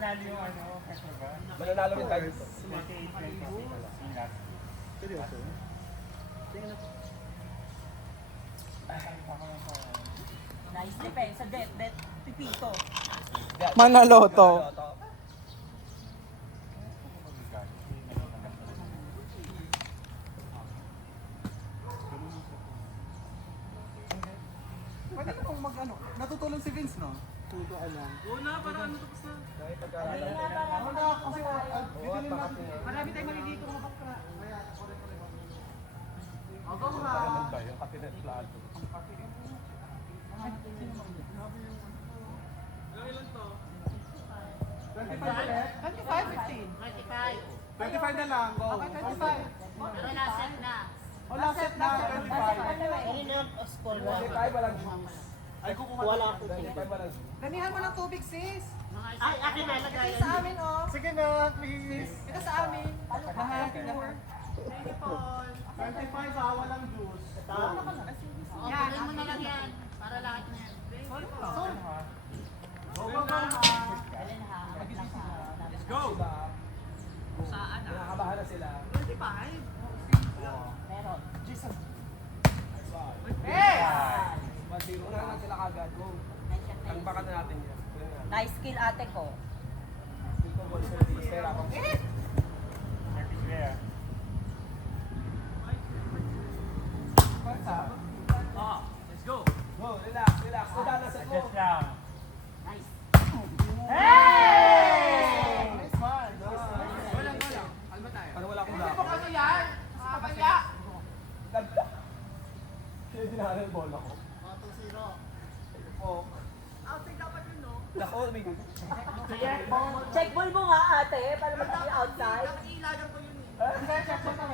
manalo yung ano, kasi ba? Mananalo rin tayo dito. 28-20 yung last. Seryoso? Nice defense. Det, pipito. Manaloto. Pwede ka pang mag-ano. Natutulong si Vince, no? Tutuan lang. Una, para ano tapos na. Kahit pagkaralan. Ako na, kasi bibili natin. Marami tayong maliligo mga bakla. Ako ha. Ano ba yung kapinet plato? Ilan to? 25 ulit? 25, 15. 25 na lang, go. Okay, 25. Pero naset na. O, last set na, 25. Kanina yung score mo. 25 walang juice. Ay, kukuha Wala na. ako. 25 walang juice. Damihan mo ng tubig, sis. Ay, akin na lagay. Ito sa amin, oh. Sige na, please. Ito sa amin. Happy na. Thank you, Paul. 25 ha, walang juice. Oo, tuloy mo na lang yan. Para lahat na yan. Go, go, go, ha. Let's go. Saan ah? Nakakabahan na sila. 25. Meron. Hey! 1-0 na lang sila kagad. Go. Ang baka na natin yan. Nice skill ate ko. Dito ball service. Pero ako. Service there. Oh, let's go. Go, relax, relax. Tanda na sa Adjust go. lang. Nice one. Walang. Alba tayo. Para wala akong Hindi po dapat. kasi yan. Kakabaya. Ganda. Kaya dinala yung bola ko. O, 2-0. Oh. Outside dapat yun, no? Nako, may Check ball mo nga ate, para mag-see outside. Nakakilagan ko yun eh. Check mo na.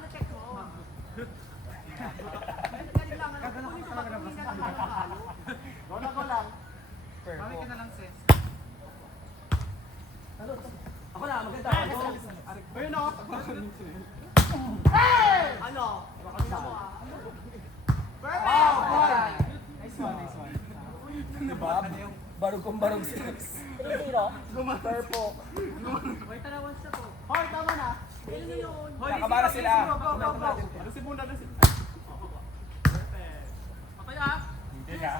Na-check mo. Kailangan lang. Kunin ko ba kung hindi na nakakalo? Go na, go lang. Mami ka na lang, sis. Ako na, maganda. Go. Ayun o. Ano? Ano mo ah? Perfect! Wow, boy. Nice one, nice one. Diba? Barog kong barog 6. 3-0. Purple. Wait, tarawan siya to. Hoy, tama na. Ayun na yun. Nakabara sila. Go, go, go, go. Ano muna na si... Perfect. Okay ah. Hindi na.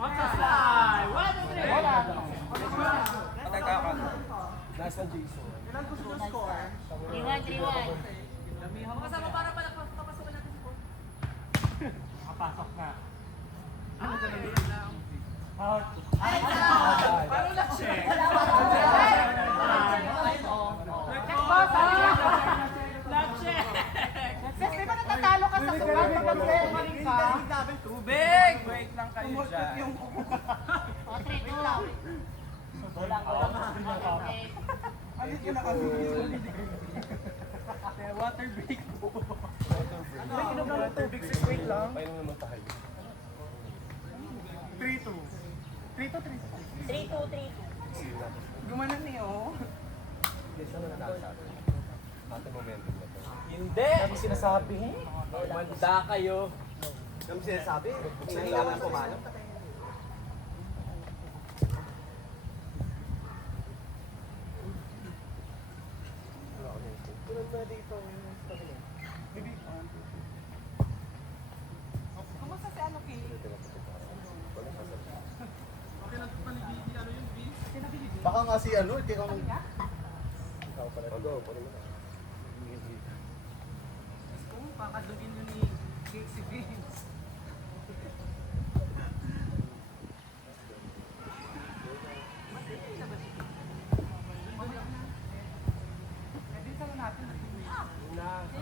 Outside! 1-3! Wala. Patagka ka. Nice one, Jason. Ilan gusto nyo score? 3-1, 3-1. Mga kasama para pala papasukan natin si Paul. Nakapasok na. Ano ka lang? Out. Parang na-check. Na-check! Bes, di ba natatalo ka sa sukat kapag kumaling ka? Tubig! Wait lang kayo dyan. O, 3-2. Walang. Okay. Alit yun na kami. Water break po. Ano? Inom lang ng tubig, 6 wait lang. Painom naman tayo. 3-2. 3-2. 3-2. Gumanan niyo. Yes, ano na nasa atin? Ating momentum na to. Hindi! Kami sinasabi. Manda kayo. Kami sinasabi, kailangan pumalo. Kumusta si ano, Kay? Baka nga si ano, hindi ka nung... Ikaw pala. Go, pala mo na. Kung pakadugin yun ni Cake si Vince.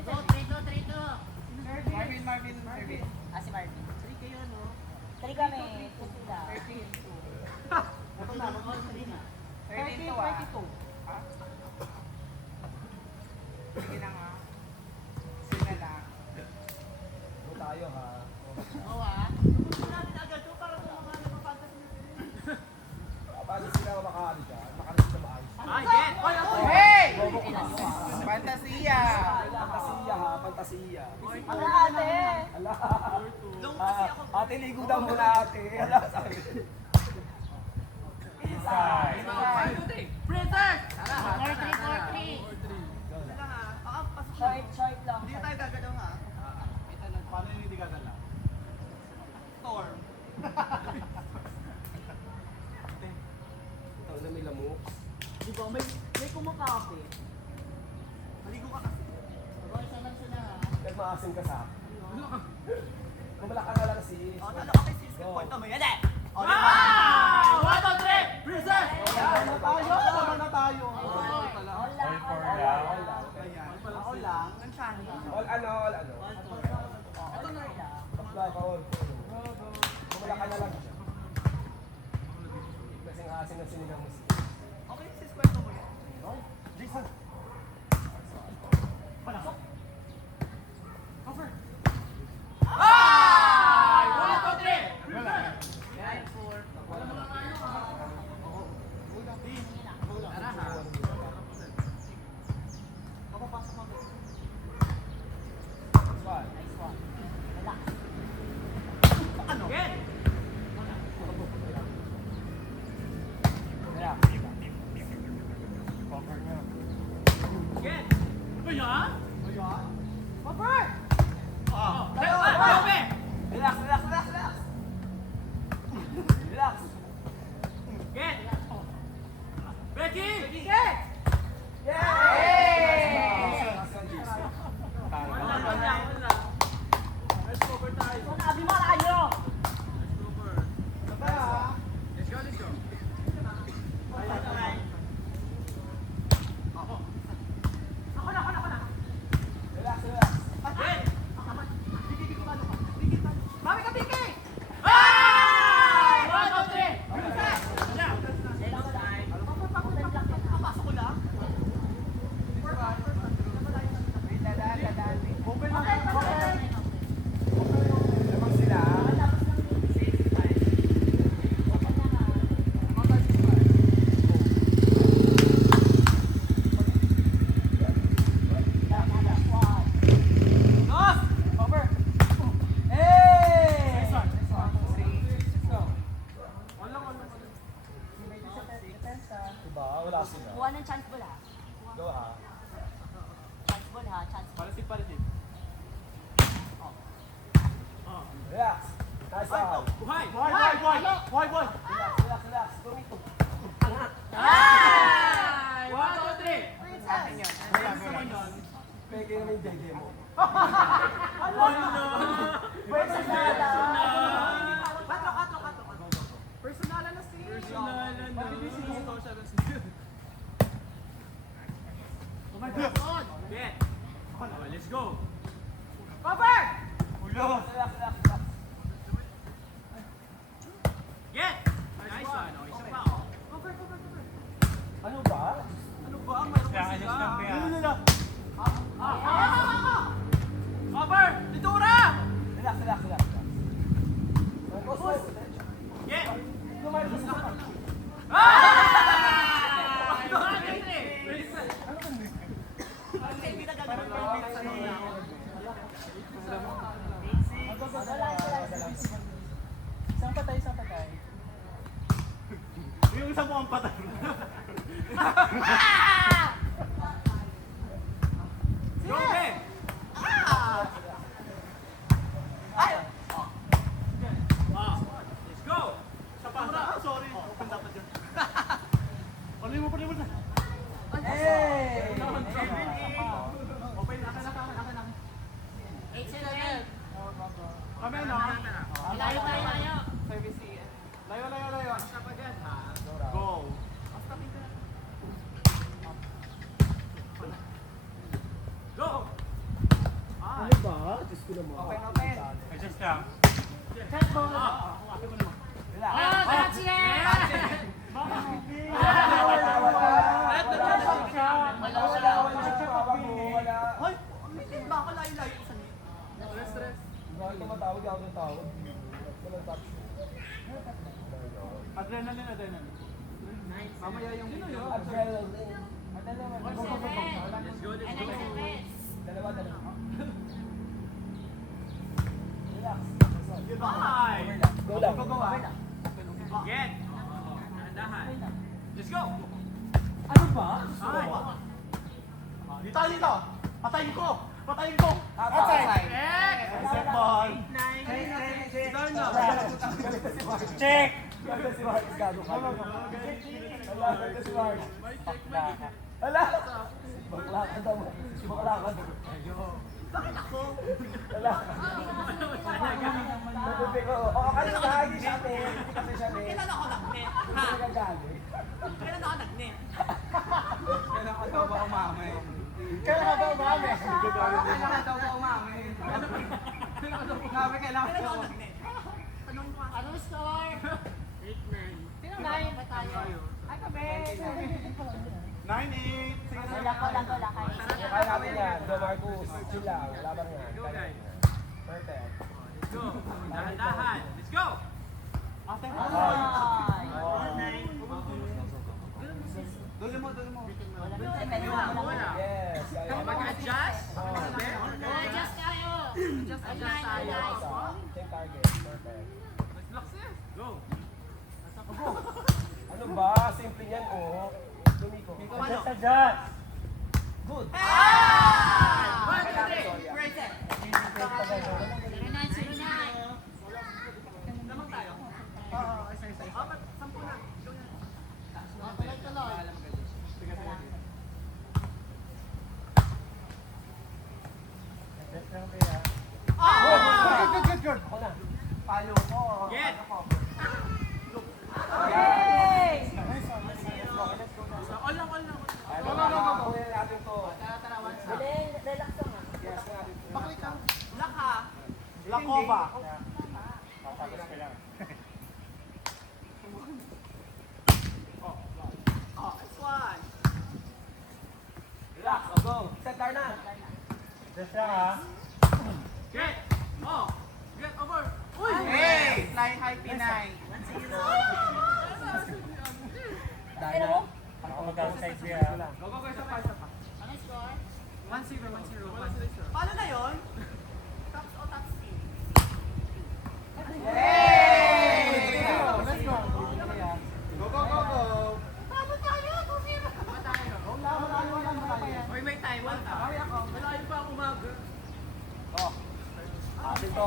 Go, 3-2, 3-2. Marvin. Ah, si Marvin. 3 kayo, no? 3 kami. 2 sila. 13. All 3 na. 13, 22. Sige na nga. Sige na. Go tayo ha. Oo ah. Paano sila makakali dyan? Makalis na maayos. Ay, get! Hey! Fantasia! Fantasiya ha, fantasiya. Ang ate. Ala. Long kasi ako. Ate, ligo daw muna ate. Ala, sabi. Inside. Di ba? May kumakape. Boy, salam sila ha. Kahit maasim ka sa akin. Kumala ka na lang sis. Talo ka kay sis. Point mo yan eh. Ah! 1, 2, 3! Princess! Tama na tayo. All for now. Ako lang. Ang shani. All ano. Tapla ka all. Kumala ka na lang siya. Kasing asim na sinigang mo sis. Okay, sis, kwento mo yan. Jason. Ay! 1, 2, 3! Wala. Cover nyo. Relax. Relax. Sabi mo, kayo! Mami ka, Vicky! Papasok ko lang. Lamang sila. Nos! Over! Hey! Diba? Wala sila. Kuha ng chance ball ha. Go ha. Chance ball ha, chance ball. Relax. Nice out. Relax. Tumito. Pwede naman yung JJ mo. Personalan na sis. Personalan na. Let's go! Cover! Relax. Get! Nice one. Oh, isa pa oh. Cover. Ano ba? Ano ba ang mayroon Kaya ayos lang ba yan? Cover! Titura! Relax. Get! Lumayo sa sapa. Isang patay. Yung isa mo ang patay. Go, Ben! Let's go! Sorry. Open dapat yun. Pali mo na. Hey! Open, akin. 8 sila yan. Kami no? Layo. Service yan. Layo. Basta pa dyan ha. Go. Go! Ano ba? Diyos ko naman. Open. Adjust lang. Relax. Tachi! Hoy! Umitin ba ako layo-layo sa niyo? Stress. Bakit tumatawag ako ng tawag? Walang touch. Adrenaline. Mamaya yung video. Adrenaline. Let's go! Dalawa. Relax. Five! Go lang. Get! Dahan. Let's go! Ano ba? Dito. Patayin ko. Outside. Reset ball. Check. Ganda si Mark, gago ka. Wala, ganda si Mark. Bakla ka. Wala! Bakla ka daw. Bakla ka daw. Bakit ako? Wala. Sabi ko, oo, kasi lagi siya, eh. Kasi siya, eh. Kailan ako nag-net? Kasi Ha? nagagalit. Kailan ako nag-net? Kailan ka daw ba umami? Kailan ka ba umami? Kailan ka daw ba umami? Sabi kailan ka Kailan daw ako nag-net? Tanong ko. Ano score? 8-9. Sino ba tayo? Ay, kabe. 9-8. Sige na. Wala ko lang. Kaya natin yan. Go, Marcus. Chill lang. Laban yan. Go, guys. Perfect. Let's go. Dahan-dahan. Let's go. Ate, Duli mo, duli mo. Yes. Kaya. Mag-adjust. Adjust tayo. Adjust tayo. Same target. Perfect. Let's lock this. Go. Ano ba? Simple yan, oh. Dumiko. Ano? Good. One, two, three. Great set. 09, 09. Lamang tayo. Oo, isa-isa. Apat, 10 na. Tuloy-tuloy. Good. Ako na. Palo ko. Get. Yay! All lang, all lang. Kunin natin to. Galing, relax lang ah. Yes, natin to. Black ha. Lakoba. Oh, this one. Relax. Go. Set Darna. Get. Oh. Get over. Uy. Hey! Fly high Pinay. Ano mo? Go, go, isa pa, isa pa. Ano score? 1-0. Paano na yun? Tops o tops team? Hey! Let's go. Go. Paano tayo? 2-0. Uy, may time. Malayo pa ang umaga. Oh. Atin to.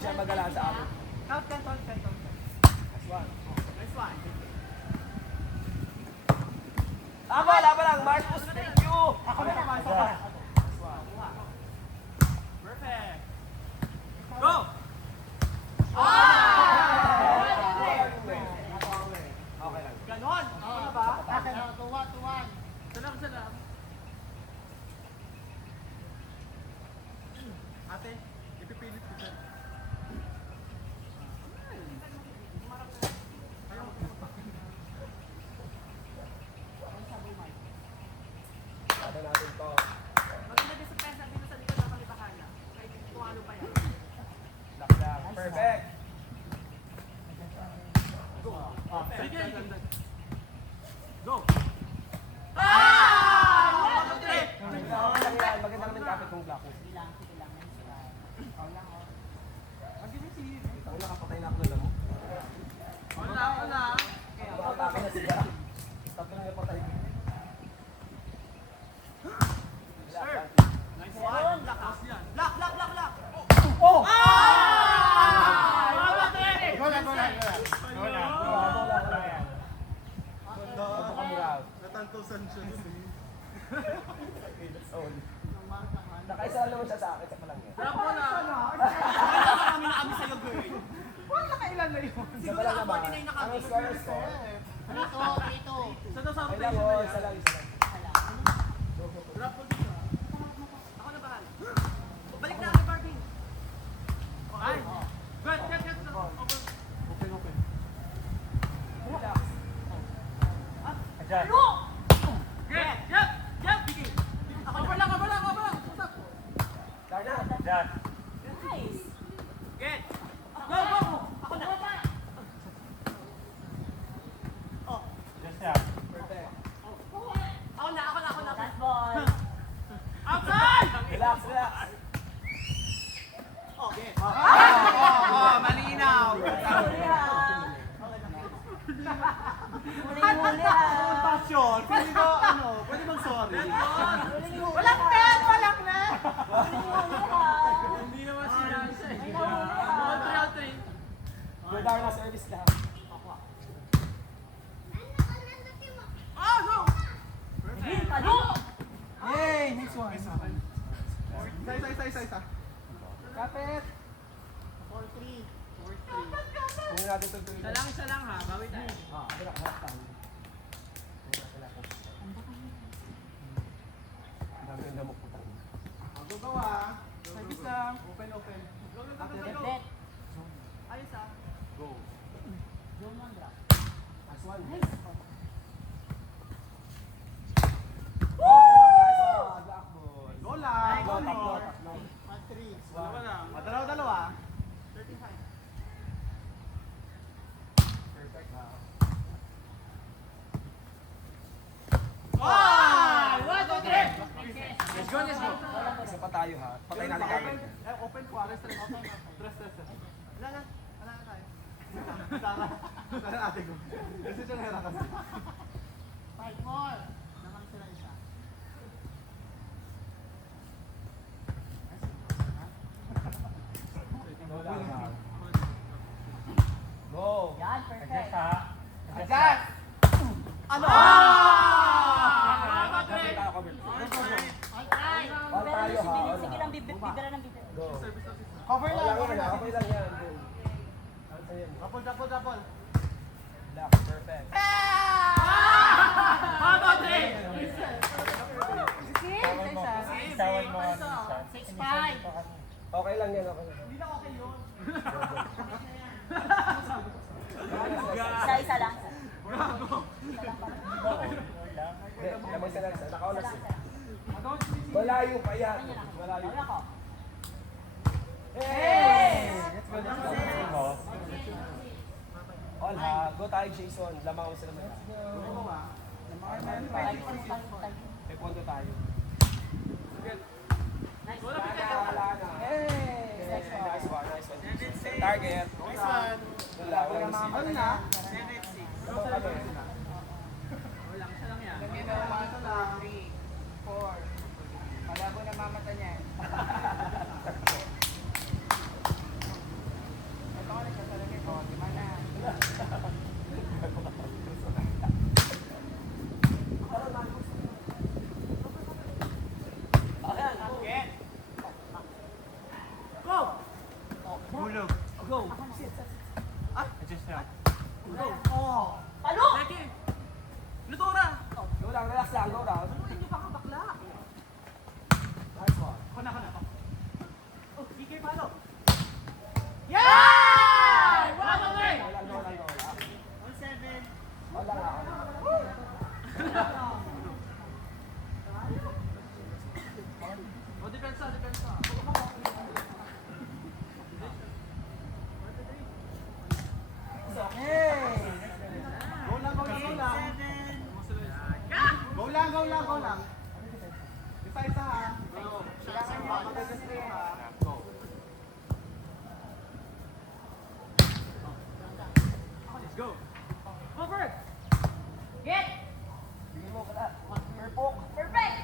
Siya magala sa atin. Count 10. Last one. Nice one. Laban lang. Marcus, thank you. Ako na naman. Isa. Perfect. Go. Okay lang. Ganon. Ano ba? Okay. 2-1. Salam. Ate, ipipilit ko siya. Laban natin to. Maganda din sa pensa dito sa likod ng kalibahala. Kahit kung ano pa yan. Lock lang. Perfect. Sige. Go. Maganda naman kapit kong block. Ang nakapatay na ako na mo. Wala. Nakapatay na siya. Tatlong niya patay. Sir. Nice one. Black ha. Black. Oh! Natantosan siya. Nakaisa lang naman siya sa akin sa palangya. Bravo na. Marami na kami sa'yo, girl. Wala kailan na yun. Sa Siguro palangya ba? 49 na kami. Ang score. 3-2. Sa sa Ay lang, oh, isa lang. Drop ko dito. Ako na bahala. Balik na kay Barbie. Ay. Get. Over. Okay. Relax. Get. Bigay. Over lang. Stop. Darna. Nice. Get. Go. Ako na. Oh. Perfect. Ako na. Last ball. Outside. Relax. Oh. Malinaw. Huli ha. Huli ha. Passion. Pwede ko, pwede bang sorry? Walang net. Huli ha. Hindi naman sila. May nahuli ha. Good Darna, service lang. one. Isa. Kapit. 4-3. Kung natin ito tuloy. Isa lang ha. Bawi tayo. Harap tayo. Ang dami ang damok putang. Go go ah. Service lang. Open.Det. Ayos ah. Go. Last one. Go lang. Go, tatlo. 1-3. Dalawa lang. Dalawa. 35. Perfect ha. Ah! 1, 2, 3! Let's go. Isa pa tayo ha. Patay natin kagad. Open ko. Rest. Wala na tayo. Sana ate ko. Kasi siya nahira kasi. 5-4. Naman sila isa. Go lang ha. Go. Yan, perfect. Adjust! Ano? Kapit tayo, kapit. All right. Ball tayo ha. Sige lang, bibira ng bibira. Go. Cover lang. Okay lang yan. Okay lang yan. Go. Ano sa'yo? Double. Relax. Perfect. Sawal mo ano. 6-5. Okay lang yan. Okay lang. Isa lang. Hindi, lamang sila. Nakaulas eh. Malayo pa yan. Malayo. Wala ko. Hey! Let's go. All ha. Go tayo, Jason. Lamang sila maya. May pondo tayo. Wala na. Nice one. Target. Wala na. Ano na? Ano kami? Walang isa lang yan. Lagyan na umasa lang. 3, 4. Malabo na mamata niya. Ito ko nagsasalagay ko. Di ba na? Hulog. Go! Adjust na. Palo! Sige. Lutura! Go lang. Relax lang. Go lang. Hindi pa ka bakla. Nice one. Kuna. Oh, sige, palo. Yeah! Go lang. 1-7. Wala nga. O, depensa. Go lang. Go lang. Isa ha. Go. Let's go. Over! Get! Bigyan mo pala. Purpok. Perfect!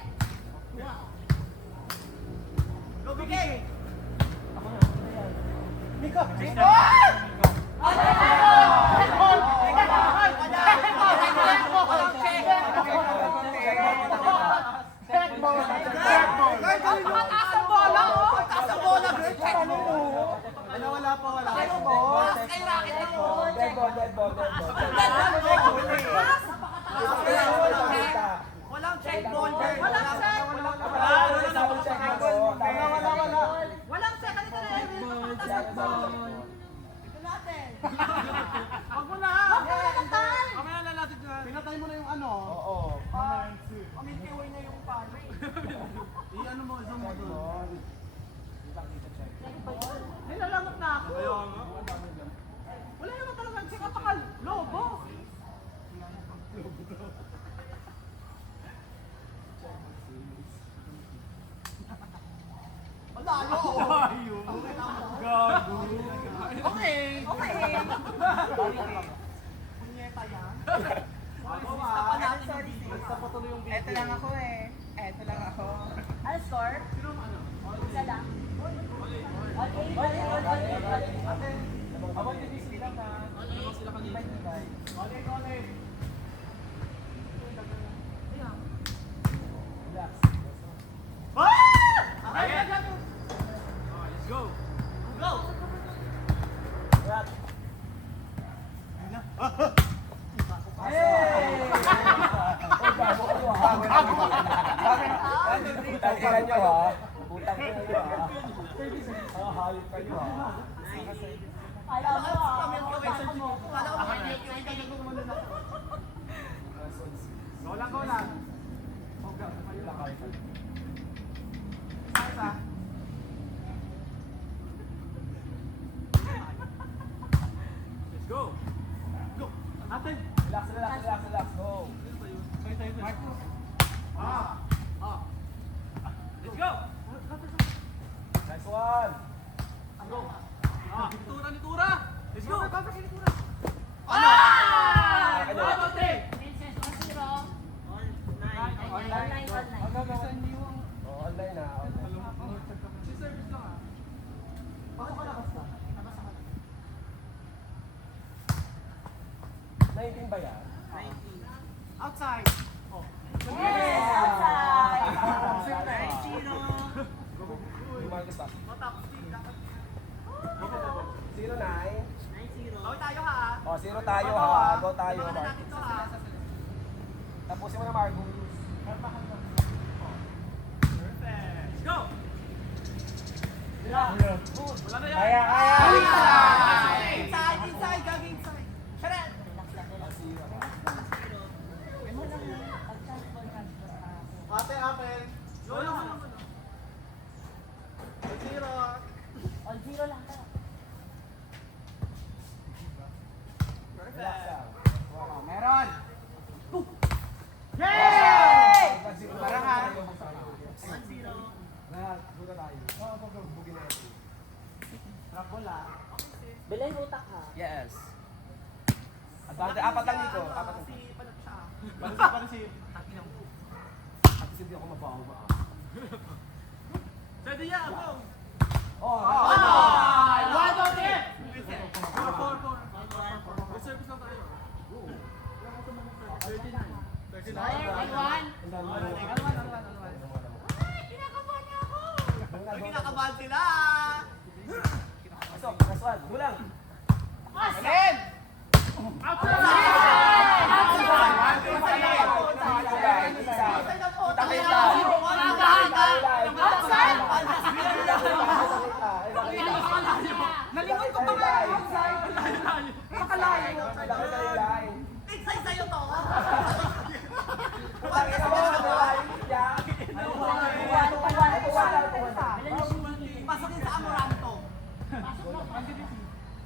Go, Bigay! Mika. Mataas ang bola, oh! Mataas ang bola, girl! Wala pa. Kay racket lang, oh! Dead ball. Walang check ball, girl! Walang check! Walang check! Halika na, Erin! Wag mo na! Mamaya na natin na. Pinatay mo na yung ano. Oo. Pamintiway na yung palo. I-ano mo, zoom mo doon. Nilalamot na ako. Wala naman talaga check at akal. Lobo. Lalo! Gago. Okay. Punyeta yan. Basta pa natin. Basta pa tuloy yung video. Eto lang ako eh. Eto lang ako. Ano score? Isa lang. All eight. Abang TV sila na. Relax. Putang ina nyo ha. Putang ina nyo ha. Hayop kayo ha. Alam mo ah. Kala ko may kanya ko naman na. Gola, gola. Isa. Let's go. Go. Ate. Relax, relax, relax, relax. Go. Ah. Ah. Let's go. Nice one. Ah, nitura, nitura. Let's go. Ah! Ano, te? Princess 1-0. Online. Oh, online na. Online. Si-service lang ah. Bakit ka nakasta? 19 ba yan? Outside. Yes! Outside! Marcus ba? Matapos din. 0-9. Gawin tayo ha. Oh, 0 tayo ha. Go tayo. Ibangan na natin to ha. Tapusin mo na Marcus. Perfect. Let's go. Wala na yan. Kaya, kaya. Inside, inside, gagi inside. Sharet. Ate, ate. Gola. Zero. All zero lang tayo. Relax Perfect. lang. Meron. Yay! Parang ha. Lahat, buka tayo. Oo, bugin natin. Trap bola. Bilhin utak ha. Yes. Advance, apat lang dito. Apat lang. Si Panat siya. Panisip. At hindi ako mabaho ba? Pwede yan, go. Oh, One on it. Four. Service lang tayo. 39. Ay, 1. May kinakabahan sila. Pasok, kaswan, gulang. Alin? Nalingon ko pa nga yung outside. Makalayo. Inside sa'yo to. Pasokin sa Amoranto.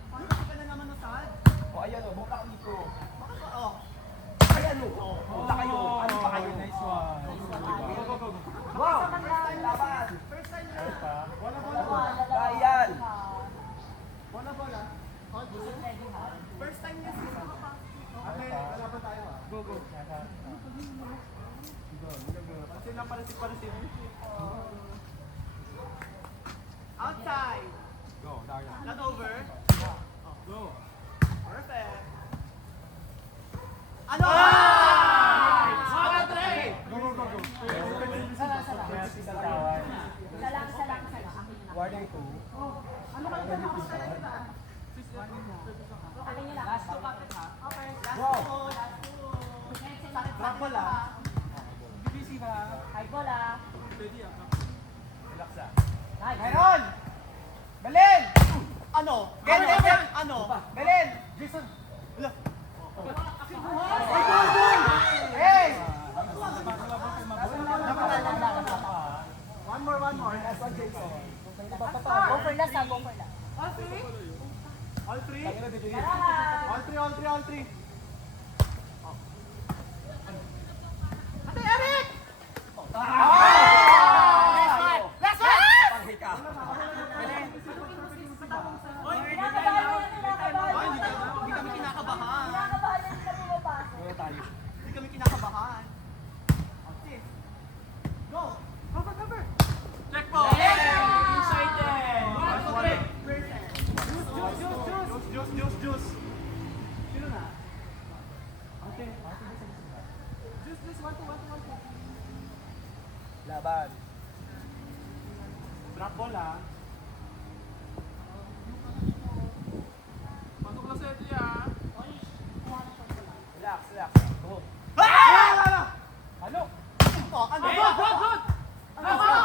Pasok ka na naman ng saan? O ayan o, buka dito. Bakit ba? Oh. Ayan o, buka kayo. Ano pa kayo? Nice one. Wow, laban. First time na. Ayan. Bola bola. First time niya siya makapasok. Okay, lalaban tayo ah. Go. Pansin lang, pansin. Outside. Go, Daria. Not over. Go. Perfect. Ano? Saga, Trey. Isang tawad. Isa lang. Warning 2. Ano kayo na nakakasala nila? Akin nyo lang. Last two kapit ha. Okay. Wow. Drop bola. Busy ba? High ball ah. Pwede yan. Relax ah. Nice. Meron! Belen! Ano? Ano? Belen! Jason! Hey! One more. Last one, Jason. Go for last ah. Go for last. All three? All three? Tangin na, bibigyan. All three. Ate Eric! Last one! Panghi ka. Hindi kami kinakabahan. Go tayo. Hindi kami kinakabahan. Okay. Go! Cover! Check po. Inside there. Juice. Sino na? Ate. Juice, 1-2. Laban. Drop ball ah. Pasok na sa ito ah. Relax. Go. Ano? Ano? Oh, ano? Good. Ano?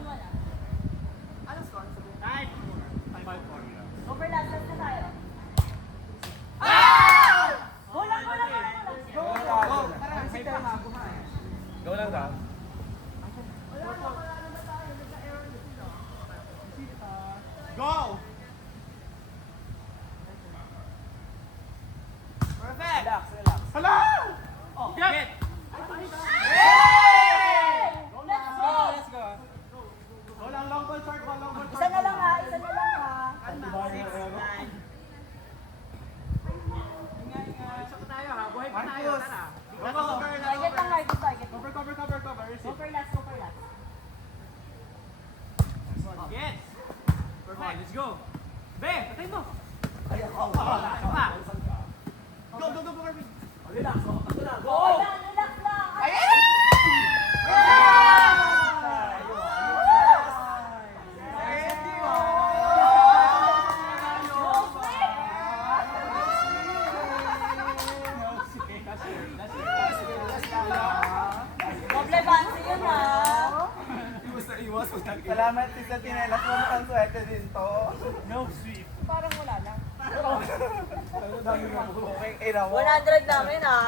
Anong score? Time. 5-4. Over last na tayo. Bola. Go lang daw. Go! Perfect. Hala! Get. Let's go. Go lang, long ball, short ball, long ball, Isa na lang ha. Pasok tayo ha. Buhay pa tayo. Tara. Go, go, cover, Target lang, target. cover. Receive. Over last. Get. Perfect. Let's go. Be, patay mo. Go, go, go, Marvin. Relax lang. Doble bansi yun ha. Salamat si sa tinelas mo, mukhang swerte din to. No sweep. Parang wala lang. Ang dami ng buhok. 100 namin ha.